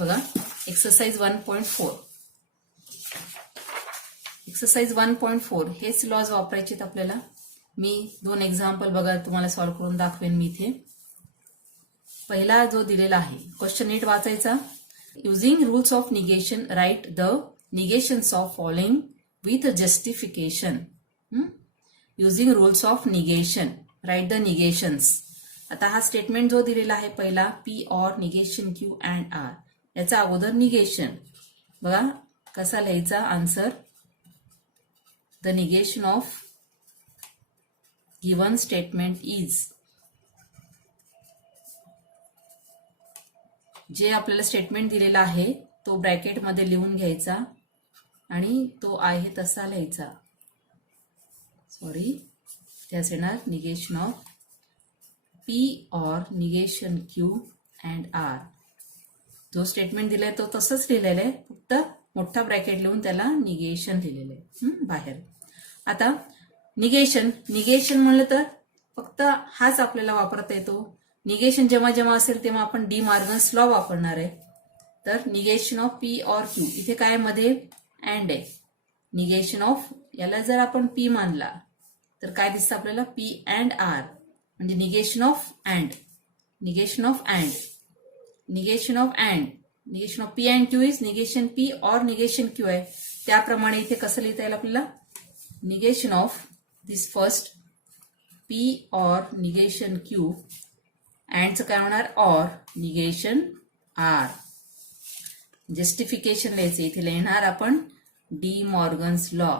बघा exercise 1.4. Exercise 1.4 हेच lodge वापरायचे आहेत आपल्याला. मी 2 एक्झाम्पल बघा तुम्हाला सॉल्व्ह करून दाखवेन मी इथे. पहिला जो दिलेला आहे क्वेश्चन नीट वाचायचा. Using rules of negation write the negations of following with justification. Using rules of negation write the negations. आता हा स्टेटमेंट जो दिलेला आहे पहिला P or negation Q and R, याचा अगोदर निगेशन बघा कसा लिहायचा answer. The negation of given statement is, जे आपल्याला स्टेटमेंट दिलेला आहे तो ब्रॅकेटमध्ये लिहून घ्यायचा आणि तो आहे तसा लिहायचा. सॉरी, त्याच येणार negation of P or negation Q and R. जो स्टेटमेंट दिलाय तो तसंच लिहिलेलं आहे, फक्त मोठा ब्रॅकेट लिहून त्याला निगेशन लिहिलेलं आहे बाहेर. आता निगेशन म्हणलं तर फक्त हाच आपल्याला वापरता येतो. निगेशन जेव्हा जेव्हा असेल तेव्हा आपण डी मॉर्गन्स लॉ वापरणार आहे. तर negation of P or Q, इथे काय मध्ये अँड आहे. निगेशन ऑफ याला जर आपण पी मानला तर काय दिसतं आपल्याला पी अँड आर, म्हणजे negation of and. Negation of and, negation of and, negation of P and Q is negation P or negation Q आहे. त्याप्रमाणे इथे कसं लिहिता येईल आपल्याला negation of this first P or negation Q अँडचं काय होणार ऑर निगेशन आर. जस्टिफिकेशन लिहायचं, इथे लिहिणार आपण डी मॉर्गन्स लॉ.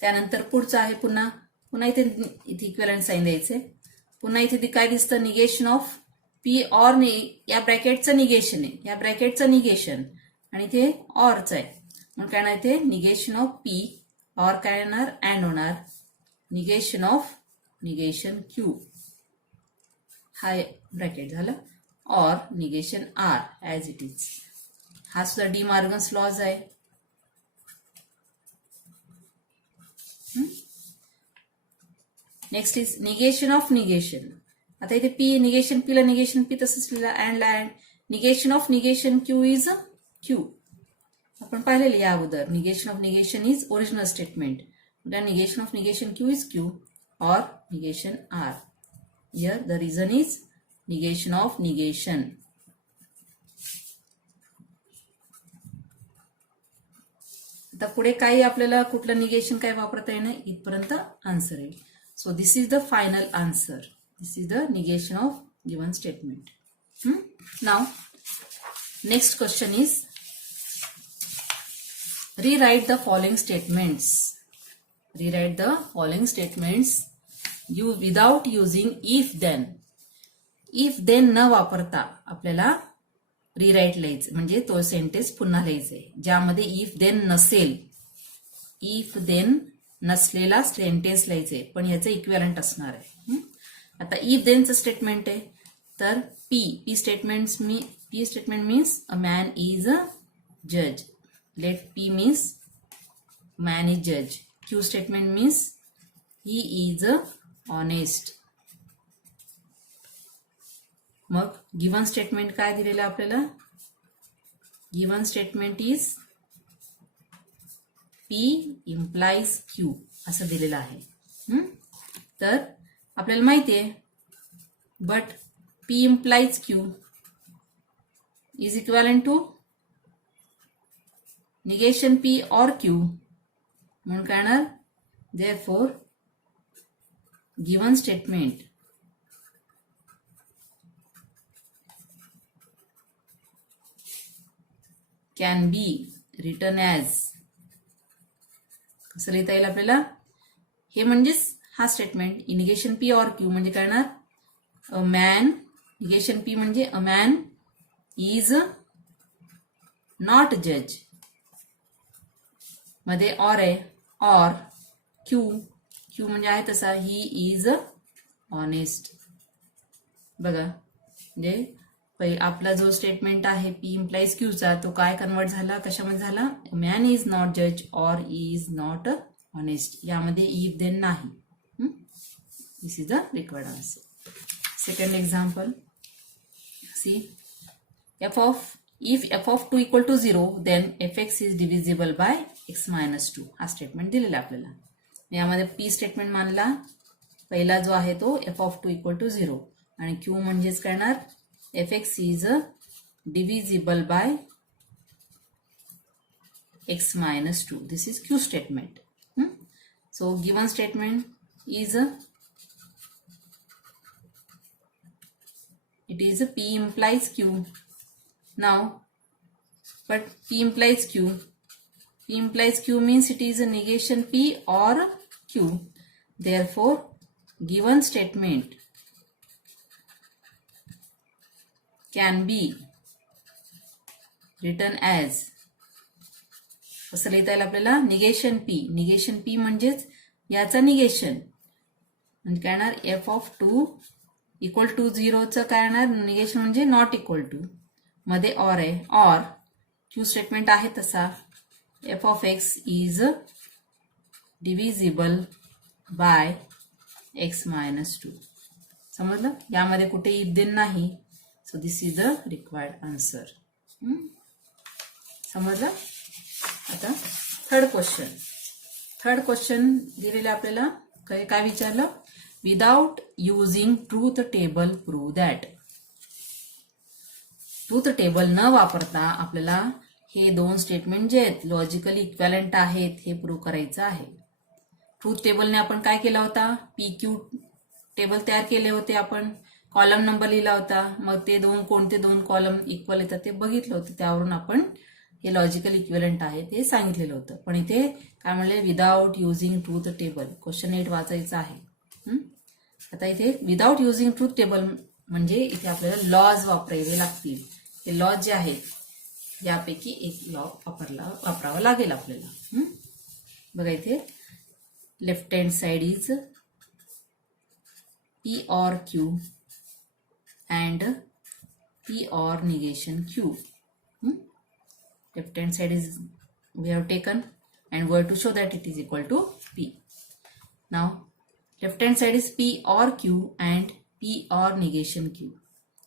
त्यानंतर पुढचं आहे पुन्हा इथे इक्विव्हॅलंट साइन द्यायचे. पुन्हा इथे काय दिसतं निगेशन ऑफ पी ऑर, या ब्रॅकेटचं निगेशन आहे, या ब्रॅकेटचं निगेशन आणि ते ऑरचं आहे म्हणून काय येणार इथे निगेशन ऑफ पी ऑर काय येणार अँड होणार निगेशन ऑफ निगेशन क्यू, हा ब्रॅकेट झालं or negation R as it is. हा सुद्धा डी मॉर्गन्स लॉज आहे. Next is negation of negation. आता इथे पी निगेशन पी ला निगेशन पी तसंच लिहिलं अँड ला and. Negation of negation Q is Q, आपण पाहिलेलं या अगोदर. Negation of negation is original statement, negation of negation Q is Q or negation R. Here the reason is negation of negation. आता पुढे काही आपल्याला कुठलं निगेशन काय वापरता येणार इथपर्यंत आन्सर आहे. So this is the final answer. This is the negation of given statement. Now next question is rewrite the following statements. Rewrite the following statements without using if then. if then न वापरता आपल्याला rewrite लिहायचं, म्हणजे तो sentence पुन्हा लिहायचंय ज्यामध्ये if then नसेल. इफ देन नसलेला सेंटेन्स लिहायचंय पण ह्याचं इक्विव्हॅलंट असणार आहे. आता इफ देनचं स्टेटमेंट आहे तर P statement means a man is a जज. Late P means man is जज. Q statement means he is honest. मग गिवन स्टेटमेंट काय दिलेलं आपल्याला. Given statement is P implies Q असं दिलेलं आहे. तर आपल्याला माहिती आहे but P implies Q is equivalent to negation P or Q म्हणून काय येणार therefore given statement can be written as. कसं लिहिता येईल आपल्याला हे म्हणजेच हा statement negation P or Q म्हणजे काय येणार अ मॅन. निगेशन पी म्हणजे अ मॅन इज नॉट जज मध्ये ऑर आहे ऑर क्यू म्हणजे आहे तसा ही इज ऑनेस्ट. बघा म्हणजे आपला जो स्टेटमेंट आहे पी इम्प्लाइज क्यूचा तो काय कन्वर्ट झाला कशामध्ये झाला मॅन इज नॉट जज ऑर इज नॉट ऑनेस्ट. यामध्ये इफ देन नाही. This is the required answer. Second example see, if f of 2 equal to 0, then fx is divisible by x minus 2. हा statement दिलेला आपल्याला. यामध्ये p स्टेटमेंट मानला. पहिला जो आहे तो f of 2 equal to 0 आणि q म्हणजेच काय येणार, fx is divisible by x minus 2. This is q statement. So given statement is it is p implies q. Now, but p implies q. P implies q means it is a negation p or q. Therefore, given statement can be written as, कसं लिहिता येईल आपल्याला, negation p. Negation p म्हणजेच याचा negation म्हणजे काय येणार, f of 2 equal to 0 चं काय येणार, निगेशन म्हणजे नॉट इक्वल टू, मध्ये ऑर आहे, ऑर क्यू स्टेटमेंट आहे तसा f of x is divisible by x minus 2. समजलं, यामध्ये कुठे इफ देन नाही. So this is the required answer. समजलं. आता थर्ड क्वेश्चन दिलेले आपल्याला काय विचारलं, without using truth table prove that. Truth table न वापरता आपल्याला हे दोन स्टेटमेंट जे आहेत लॉजिकली इक्वॅलंट आहेत हे प्रूव्ह करायचं आहे. ट्रूथ टेबलने आपण काय केला होता, पी क्यू टेबल तयार केले होते, आपण कॉलम नंबर लिहिला होता, मग ते कोणते दोन कॉलम इक्वल येतात ते बघितलं होतं, त्यावरून आपण हे लॉजिकल इक्विव्हॅलंट आहे ते सांगितलेलं होतं. पण इथे काय म्हणले, without using truth table. Question नीट वाचायचं आहे. आता इथे विदाउट युजिंग ट्रूथ टेबल म्हणजे इथे आपल्याला लॉज वापरावे लागतील. हे लॉज जे आहेत यापैकी एक लॉ वापरावा लागेल आपल्याला. बघा इथे left hand side is P or Q and P or negation Q. Left hand side is we have taken and we have to show that it is equal to P. Now left hand side is P or Q and P or negation Q.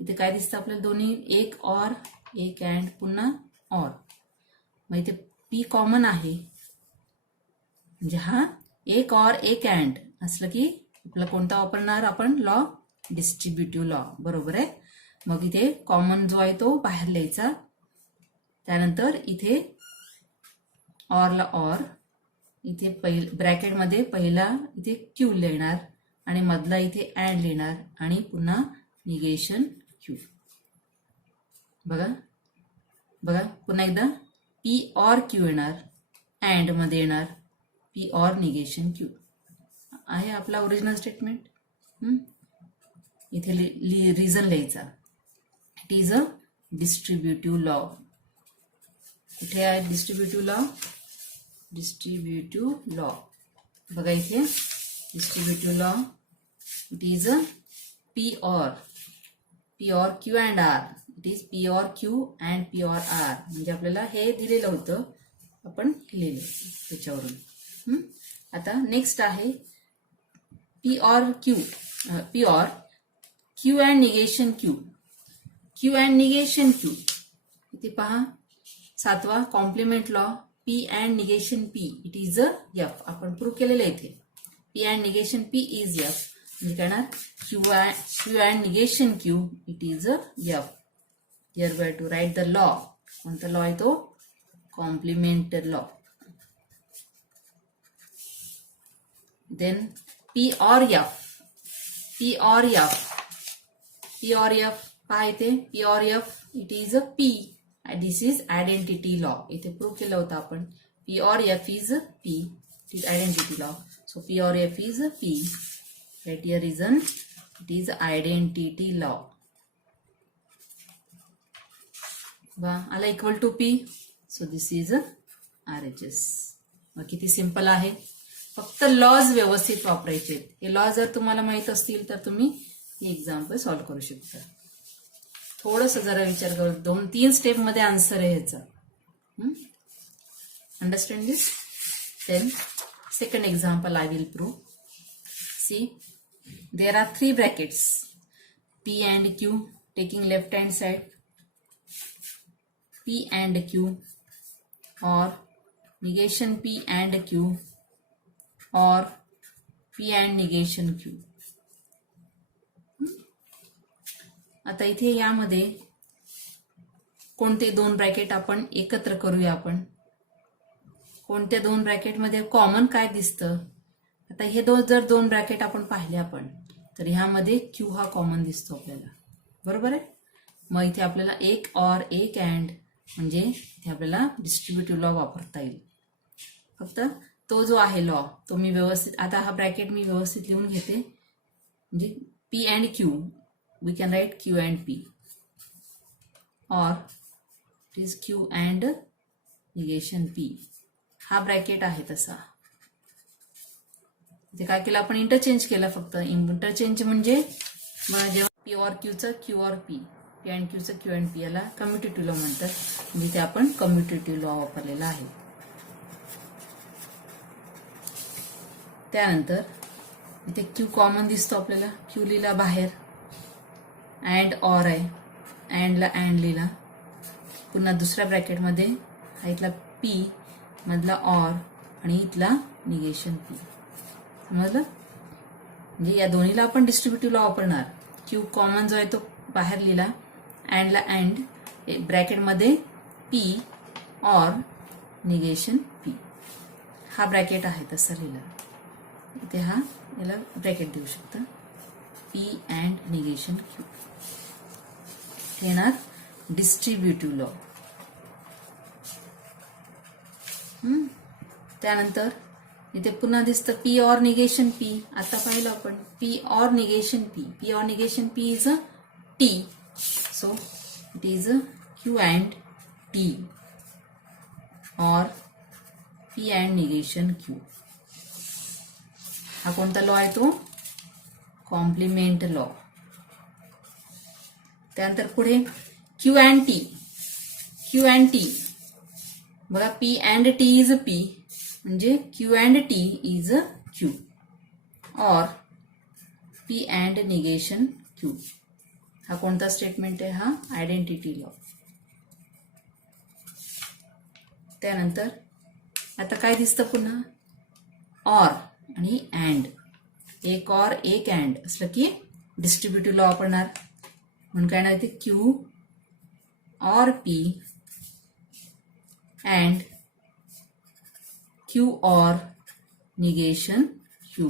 इथे काय दिसतं आपल्याला, दोन्ही एक और एक and पुन्हा और. मग इथे P कॉमन आहे म्हणजे हा एक और एक अँड असलं की आपल्याला कोणता वापरणार आपण, लॉ, डिस्ट्रीब्युटिव्ह लॉ. बरोबर आहे. मग इथे कॉमन जो आहे तो बाहेर लिहायचा. त्यानंतर इथे ऑरला ऑर, इथे ब्रॅकेटमध्ये पहिला इथे क्यू लिहिणार आणि मधला इथे अँड लिहिणार आणि पुन्हा निगेशन क्यू. बघा पुन्हा एकदा पी ऑर क्यू येणार, अँड मध्ये येणार पी ऑर निगेशन क्यू. आहे आपला ओरिजिनल स्टेटमेंट. इथे रिझन लिहायचा. It is a distributive law. कुठे आहे डिस्ट्रीब्युटिव्ह लॉ, बघा इथे distributive law. It is P or Q and R. It is P or Q and P or R. म्हणजे आपल्याला हे दिलेलं होतं, आपण लिहिलं त्याच्यावरून. आता नेक्स्ट आहे P or Q and negation Q. इथे पहा सातवा complement law, P and negation P it is a F. आपण प्रूव्ह केलेलं आहे इथे. P and negation P is F म्हणजे काय ना, Q and negation Q it is a F. Here we have to write the law. कोणता law आहे तो, complement law. Then P or F पहा इथे P or F it is a P. This is identity law. इथे prove केलं होतं आपण. P or F is P. It is identity law. So P or F is P. Right here reason, it is identity law. आला equal to P. So this is RHS. मग किती simple आहे. फक्त lodge व्यवस्थित वापरायचे. हे law जर तुम्हाला माहित असतील तर तुम्ही हे एक्झाम्पल सॉल्व्ह करू शकता. थोडस जरा विचार करू. 2-3 स्टेप मध्ये आन्सर आहे ह्याचा. Understand this. Then second example I will prove. See, there are 3 brackets P and Q taking left hand side P and Q, or negation P and Q, or P and negation Q. आता इथे यामध्ये कोणते दोन bracket आपण एकत्र करूया. आपण कोणत्या दोन ब्रॅकेटमध्ये कॉमन काय दिसतं. आता हे जर दोन ब्रॅकेट आपण पाहिले आपण, तर ह्यामध्ये Q हा कॉमन दिसतो आपल्याला, बरोबर आहे. मग इथे आपल्याला एक और एक अँड म्हणजे इथे आपल्याला डिस्ट्रीब्युटिव्ह लॉ वापरता येईल. फक्त तो जो आहे लॉ तो मी व्यवस्थित, आता हा ब्रॅकेट मी व्यवस्थित लिहून घेते. म्हणजे P and Q, we can write Q and P, और it is Q and negation P. हा ब्रॅकेट आहे तसा. इथे काय केलं आपण, इंटरचेंज केलं. फक्त इंटरचेंज म्हणजे जेव्हा P और Qचं Q और P, P अँड Qचं Q अँड P, याला कम्युटेटिव्ह लॉ म्हणतात. म्हणजे इथे आपण कम्युटेटिव्ह लॉ वापरलेला आहे. त्यानंतर इथे Q कॉमन दिसतो आपल्याला. Q लिहिला बाहेर, अँड ऑर आहे, अँडला अँड लिहिला. पुन्हा दुसऱ्या ब्रॅकेटमध्ये हा इथला P मधला ऑर आणि इथला निगेशन P. समजलं. म्हणजे या दोन्हीला आपण डिस्ट्रीब्युटिव्ह लॉ वापरणार. Q कॉमन जो आहे तो बाहेर लिहिला, अँडला and, ब्रॅकेटमध्ये P or negation P. हा ब्रॅकेट आहे तसा लिहिला. इथे हा याला ब्रॅकेट देऊ शकता, P अँड निगेशन Q. येणार डिस्ट्रीब्युटिव्ह लॉ. त्यानंतर इथे पुन्हा दिसतं P और निगेशन P. आता पाहिलं आपण P or negation P. P or negation P is a T. So it is Q and T और P अँड निगेशन Q. हा कोणता लॉ आहे तो, कॉम्प्लिमेंट लॉ. त्यानंतर पुढे Q and T. Q and T बघा, P and T is P म्हणजे Q and T is Q, और P अँड निगेशन Q. हा कोणता स्टेटमेंट आहे, हा आयडेंटिटी लॉ. त्यानंतर आता काय दिसतं पुन्हा, और आणि अँड. एक और एक अँड असलं की डिस्ट्रीब्युटिव्ह लॉ वापरणार. म्हणून काय नाही ते Q और P अँड Q और negation Q.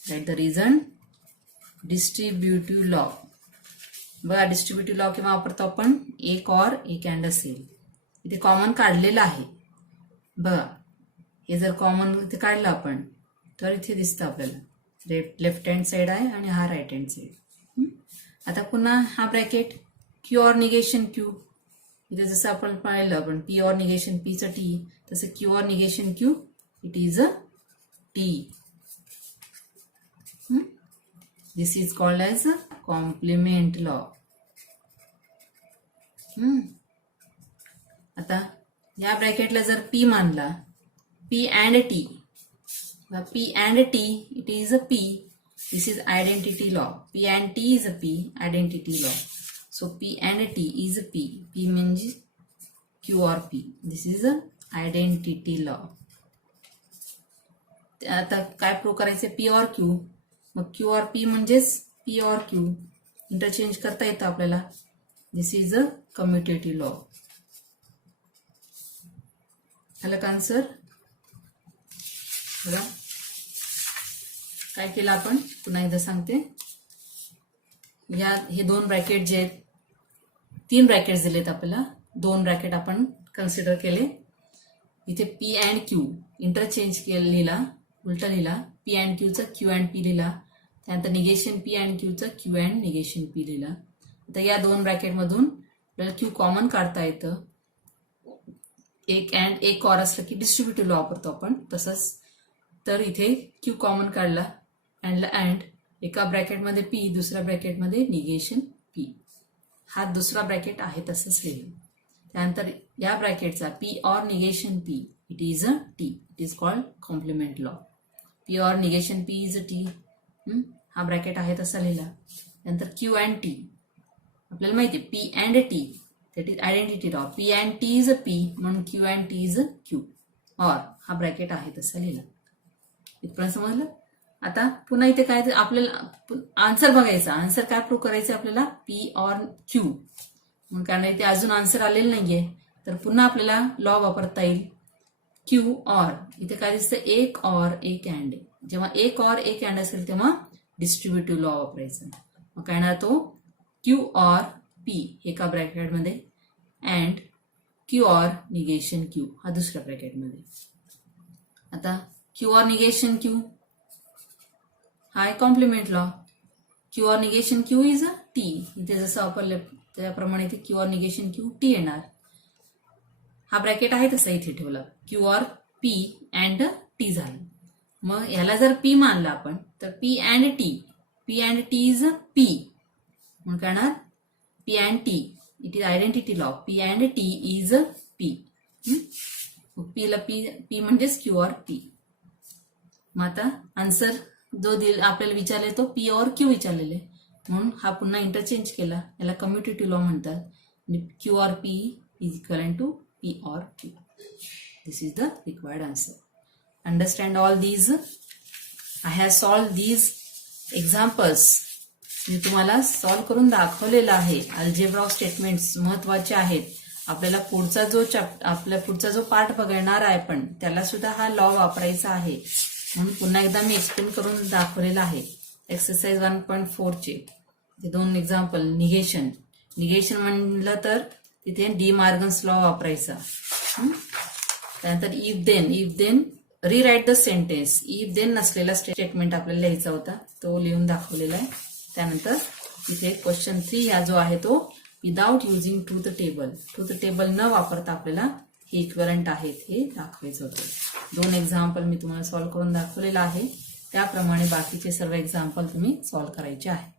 Write the reason. Distributive law. बघा डिस्ट्रीब्युटिव्ह लॉ केव्हा वापरतो आपण, एक और एक अँड असेल. इथे कॉमन काढलेलं आहे. बघा हे जर कॉमन इथे काढलं आपण तर इथे दिसतं आपल्याला लेफ्ट हँड साइड आहे आणि हा राईट हँड साइड. आता पुन्हा हा bracket Q or negation Q. इथे जसं आपण पाहिलं आपण P और निगेशन P चं T, तसं Q or negation Q it is a T. This is called as complement law. आता या ब्रॅकेटला जर P मानला, P and T, P and T it is a P. This is identity law. P and T is a P, identity law. So P and T is P. P means Q or P. This is a identity law. आता काय prove करायचे, P or Q. मग Q or P म्हणजेच P or Q. Interchange करता येतं आपल्याला. दिस is a commutative law. आलं का आन्सर. बघा काय केलं आपण, पुन्हा एकदा सांगते. हे दोन ब्रॅकेट जे आहेत, तीन ब्रॅकेट्स दिलेत आपल्याला. दोन ब्रॅकेट आपण कन्सिडर केले. इथे P अँड Q इंटरचेंज केलं, लिहिला, उलटा लिहिला. P अँड Qचा Q अँड P लिहिला. त्यानंतर निगेशन P अँड Qचा Q अँड निगेशन P लिहिला. आता या दोन ब्रॅकेटमधून आपल्याला Q कॉमन काढता येतं. एक अँड एक और असलं की डिस्ट्रीब्युटिव्ह लॉ वापरतो आपण तसंच. तर इथे Q कॉमन काढला, अँडला अँड, एका ब्रॅकेटमध्ये P, दुसऱ्या ब्रॅकेटमध्ये निगेशन P. हा दुसरा ब्रॅकेट आहे तसंच लिहिलं. त्यानंतर या ब्रॅकेटचा P or negation P it is a T. It is called complement law. P or negation P is a T. हा ब्रॅकेट आहे तसा लिहिला. नंतर Q अँड T, आपल्याला माहिती आहे P and T, that is identity law. P and T is a P, म्हणून Q and T is a Q. Or हा ब्रॅकेट आहे तसा लिहिला. इथपर्यंत समजलं. आता पुन्हा इथे काय आपल्याला आन्सर बघायचा. आन्सर काय प्रूव्ह करायचं आपल्याला, पी ऑर क्यू. म्हणून कारण इथे अजून आन्सर आलेलं नाहीये, तर पुन्हा आपल्याला लॉ वापरता येईल. क्यू ऑर, इथे काय दिसतं, एक ऑर एक अँड. जेव्हा एक ऑर एक अँड असेल तेव्हा डिस्ट्रीब्युटिव्ह लॉ वापरायचा. मग काय येणार तो, क्यू ऑर पी एका ब्रॅकेटमध्ये and Q or negation Q हा दुसऱ्या ब्रॅकेटमध्ये. आता क्यू ऑर निगेशन क्यू हा आहे complement law. Q or negation Q is a T. इथे जसं वापरलं त्याप्रमाणे इथे Q or negation Q T येणार. हा ब्रॅकेट आहे तसा इथे ठेवला. Q or P and T झालं. मग याला जर पी मानलं आपण तर P and T, P and T is P. म्हणून काय येणार, P and T, it is identity law. P and T is P. पीला पी म्हणजेच क्यू ऑर पी. मग आता आन्सर जो आपल्याला विचारले तो पी ऑर क्यू विचारलेले, म्हणून हा पुन्हा इंटरचेंज केला. याला कम्युटेटिव्ह लॉ म्हणतात. Q or P is equal to P or Q. This is the required answer. Understand all these. I have solve these examples. मी तुम्हाला सॉल्व करून दाखवलेलं आहे. अल्जेब्रा ऑफ स्टेटमेंट्स महत्वाचे आहेत. आपल्याला पुढचा जो पार्ट बघणार आहे आपण त्याला सुद्धा हा लॉ वापरायचा आहे. म्हणून पुन्हा एकदा मी एक्सप्लेन करून दाखवलेलं आहे. एक्सरसाइज 1.4 चे ते दोन एक्झाम्पल. निगेशन म्हणलं तर तिथे डी मार्गन्स लॉ वापरायचा. त्यानंतर if then rewrite the sentence. If then नसलेला स्टेटमेंट आपल्याला लिहायचा होता, तो लिहून दाखवलेला आहे. त्यानंतर इथे क्वेश्चन 3 हा जो आहे तो without using truth table. Truth table न वापरता आपल्याला हे इक्विव्हॅलंट आहेत हे दाखवायचं होतं. दोन एक्झाम्पल मी तुम्हाला सॉल्व्ह करून दाखवलेलं आहे. त्याप्रमाणे बाकीचे सर्व एक्झाम्पल तुम्ही सॉल्व्ह करायचे आहे.